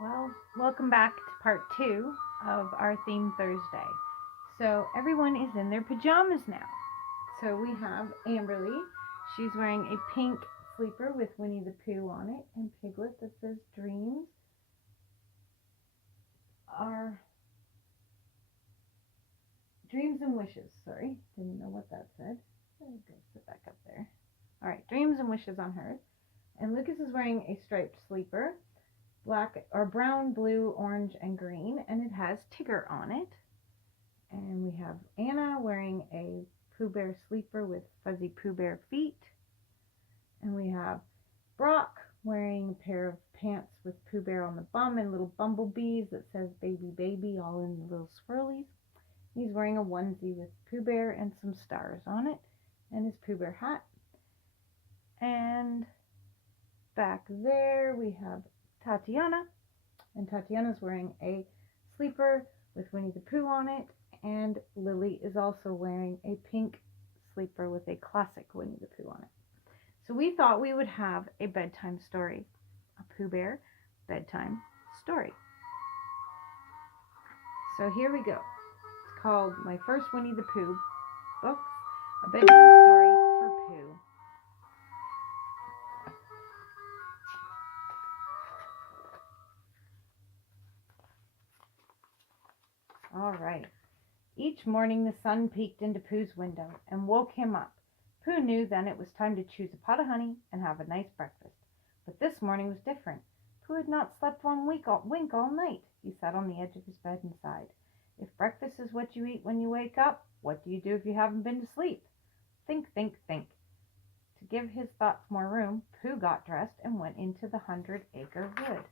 Well, welcome back to part 2 of our theme Thursday. So everyone is in their pajamas now. So we have Amberly. She's wearing a pink sleeper with Winnie the Pooh on it and Piglet that says dreams are dreams and wishes. Sorry, didn't know what that said. There we go, sit back up there. All right, dreams and wishes on hers. And Lucas is wearing a striped sleeper, black or brown, blue, orange, and green, and it has Tigger on it. And we have Anna wearing a Pooh Bear sleeper with fuzzy Pooh Bear feet. And we have Brock wearing a pair of pants with Pooh Bear on the bum and little bumblebees that says baby baby all in little swirlies. He's wearing a onesie with Pooh Bear and some stars on it and his Pooh Bear hat. And back there we have Tatiana, and Tatiana's wearing a sleeper with Winnie the Pooh on it, and Lily is also wearing a pink sleeper with a classic Winnie the Pooh on it. So we thought we would have a bedtime story, a Pooh Bear bedtime story. So here we go. It's called My First Winnie the Pooh Books, a bedtime story for Pooh. All right. Each morning the sun peeked into Pooh's window and woke him up. Pooh knew then it was time to choose a pot of honey and have a nice breakfast. But this morning was different. Pooh had not slept one wink all night. He sat on the edge of his bed and sighed. If breakfast is what you eat when you wake up, what do you do if you haven't been to sleep? Think, think, think. To give his thoughts more room, Pooh got dressed and went into the 100-acre wood.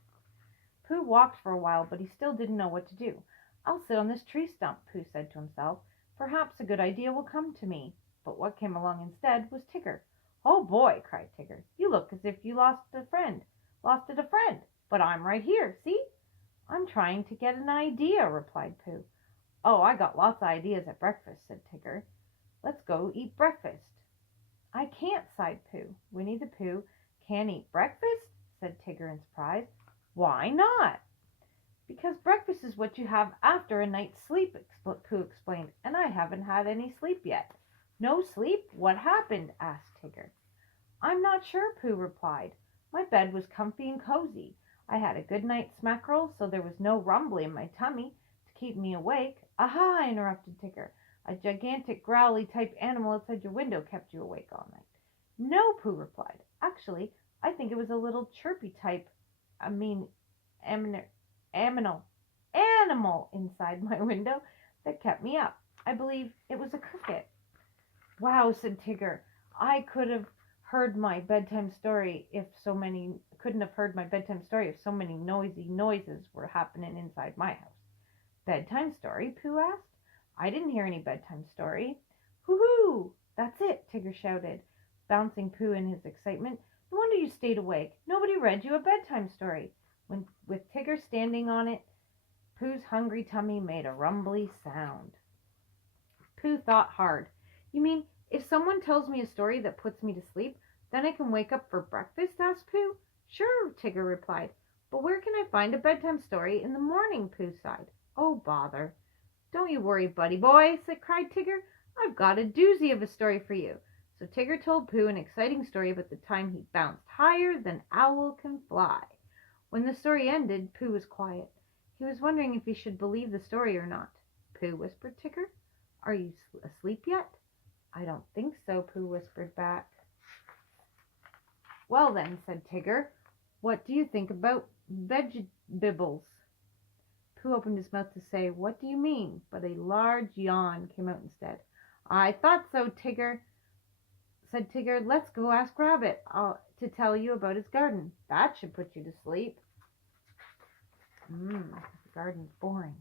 Pooh walked for a while, but he still didn't know what to do. I'll sit on this tree stump, Pooh said to himself. Perhaps a good idea will come to me. But what came along instead was Tigger. Oh boy, cried Tigger. You look as if you lost a friend. But I'm right here, see? I'm trying to get an idea, replied Pooh. Oh, I got lots of ideas at breakfast, said Tigger. Let's go eat breakfast. I can't, sighed Pooh. Winnie the Pooh can't eat breakfast, said Tigger in surprise. Why not? Because breakfast is what you have after a night's sleep, Pooh explained, and I haven't had any sleep yet. No sleep? What happened? Asked Tigger. I'm not sure, Pooh replied. My bed was comfy and cozy. I had a good night's mackerel, so there was no rumble in my tummy to keep me awake. Aha, interrupted Tigger. A gigantic growly type animal outside your window kept you awake all night. No, Pooh replied. Actually, I think it was a little chirpy type, animal inside my window that kept me up. I believe it was a cricket. Wow, said Tigger. I couldn't have heard my bedtime story if so many noisy noises were happening inside my house. Bedtime story? Pooh asked. I didn't hear any bedtime story. Hoo-hoo! That's it, Tigger shouted, bouncing Pooh in his excitement. No wonder you stayed awake. Nobody read you a bedtime story. With Tigger standing on it, Pooh's hungry tummy made a rumbly sound. Pooh thought hard. You mean, if someone tells me a story that puts me to sleep, then I can wake up for breakfast? Asked Pooh. Sure, Tigger replied. But where can I find a bedtime story in the morning? Pooh sighed. Oh, bother. Don't you worry, buddy boy, cried Tigger. I've got a doozy of a story for you. So Tigger told Pooh an exciting story about the time he bounced higher than owl can fly. When the story ended, Pooh was quiet. He was wondering if he should believe the story or not. Pooh, whispered Tigger. Are you asleep yet? I don't think so, Pooh whispered back. Well then, said Tigger, what do you think about vegetables? Pooh opened his mouth to say, what do you mean? But a large yawn came out instead. I thought so, Tigger, said Tigger. Let's go ask Rabbit to tell you about his garden. That should put you to sleep. The garden's boring.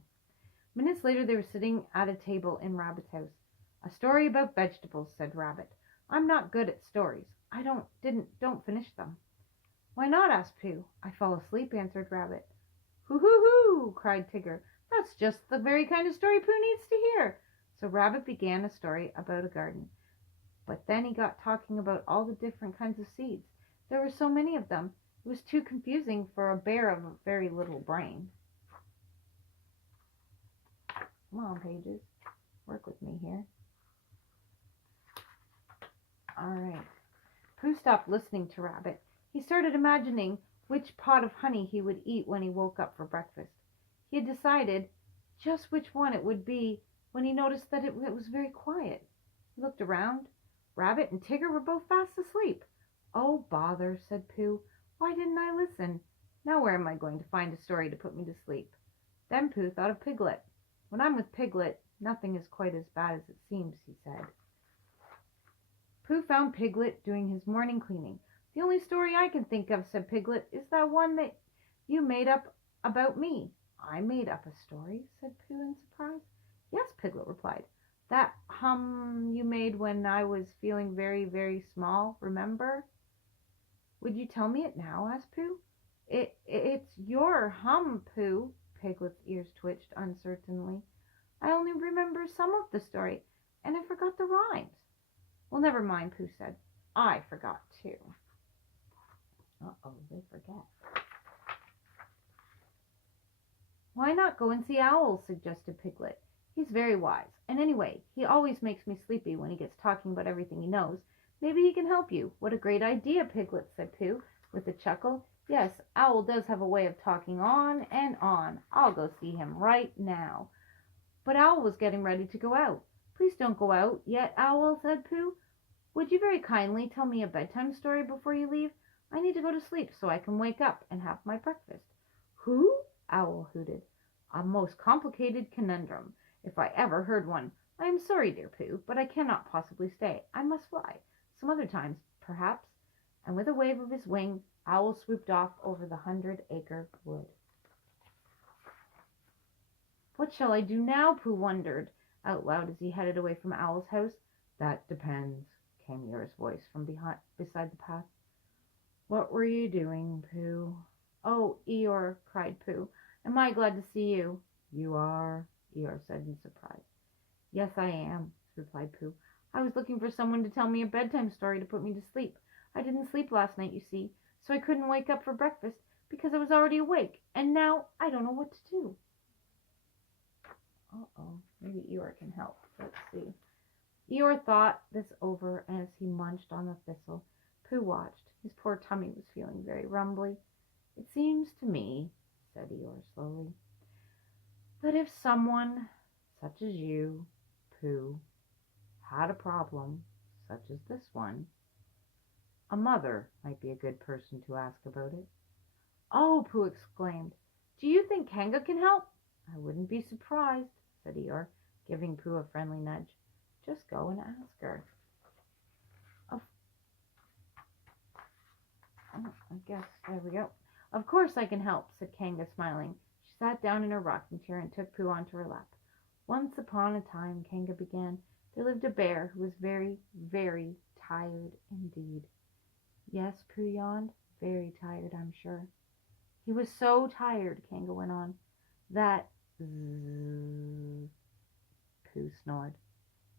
Minutes later, they were sitting at a table in Rabbit's house. A story about vegetables, said Rabbit. I'm not good at stories. I don't finish them. Why not? Asked Pooh. I fall asleep, answered Rabbit. Hoo-hoo-hoo, cried Tigger. That's just the very kind of story Pooh needs to hear. So Rabbit began a story about a garden. But then he got talking about all the different kinds of seeds. There were so many of them. It was too confusing for a bear of a very little brain. Come on, pages. Work with me here. All right. Pooh stopped listening to Rabbit. He started imagining which pot of honey he would eat when he woke up for breakfast. He had decided just which one it would be when he noticed that it was very quiet. He looked around. Rabbit and Tigger were both fast asleep. "Oh, bother," said Pooh. "Why didn't I listen? Now where am I going to find a story to put me to sleep?" Then Pooh thought of Piglet. "When I'm with Piglet, nothing is quite as bad as it seems," he said. Pooh found Piglet doing his morning cleaning. "The only story I can think of," said Piglet, "is that one that you made up about me." "I made up a story?" said Pooh in surprise. "Yes," Piglet replied. "That hum you made when I was feeling very, very small, remember?" "Would you tell me it now?" asked Pooh. It's your hum, Pooh." Piglet's ears twitched uncertainly. "I only remember some of the story, and I forgot the rhymes." "Well, never mind," Pooh said. "I forgot too." Uh-oh, they forget. "Why not go and see Owl?" suggested Piglet. "He's very wise, and anyway, he always makes me sleepy when he gets talking about everything he knows. Maybe he can help you." "What a great idea, Piglet," said Pooh, with a chuckle. "Yes, Owl does have a way of talking on and on. I'll go see him right now." But Owl was getting ready to go out. "Please don't go out yet, Owl," said Pooh. "Would you very kindly tell me a bedtime story before you leave? I need to go to sleep so I can wake up and have my breakfast." "Who?" Owl hooted. "A most complicated conundrum, if I ever heard one. I am sorry, dear Pooh, but I cannot possibly stay. I must fly. Some other time, perhaps." And with a wave of his wing, Owl swooped off over the 100-acre wood. "What shall I do now?" Pooh wondered out loud as he headed away from Owl's house. "That depends," came Eeyore's voice from beside the path. "What were you doing, Pooh?" "Oh, Eeyore," cried Pooh, "am I glad to see you?" "You are?" Eeyore said in surprise. "Yes, I am," replied Pooh. "I was looking for someone to tell me a bedtime story to put me to sleep. I didn't sleep last night, you see, so I couldn't wake up for breakfast because I was already awake, and now I don't know what to do." Uh-oh, maybe Eeyore can help. Let's see. Eeyore thought this over, and as he munched on the thistle, Pooh watched. His poor tummy was feeling very rumbly. "It seems to me," said Eeyore slowly, "that if someone, such as you, Pooh, had a problem, such as this one, a mother might be a good person to ask about it." "Oh," Pooh exclaimed, "do you think Kanga can help?" "I wouldn't be surprised," said Eeyore, giving Pooh a friendly nudge. "Just go and ask her." I guess, there we go. "Of course I can help," said Kanga, smiling. She sat down in her rocking chair and took Pooh onto her lap. "Once upon a time," Kanga began, "there lived a bear who was very, very tired indeed." "Yes," Pooh yawned. "Very tired, I'm sure." "He was so tired," Kanga went on, "that..." Zzz, Pooh snored.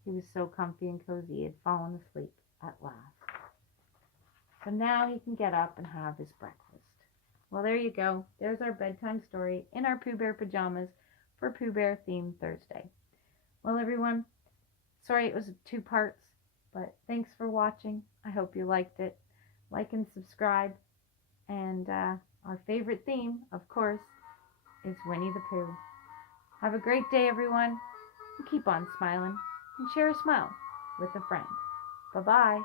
He was so comfy and cozy he had fallen asleep at last. So now he can get up and have his breakfast. Well, there you go. There's our bedtime story in our Pooh Bear pajamas for Pooh Bear themed Thursday. Well, everyone, sorry it was 2 parts, but thanks for watching. I hope you liked it. Like and subscribe. And our favorite theme, of course, is Winnie the Pooh. Have a great day, everyone. And keep on smiling and share a smile with a friend. Bye-bye.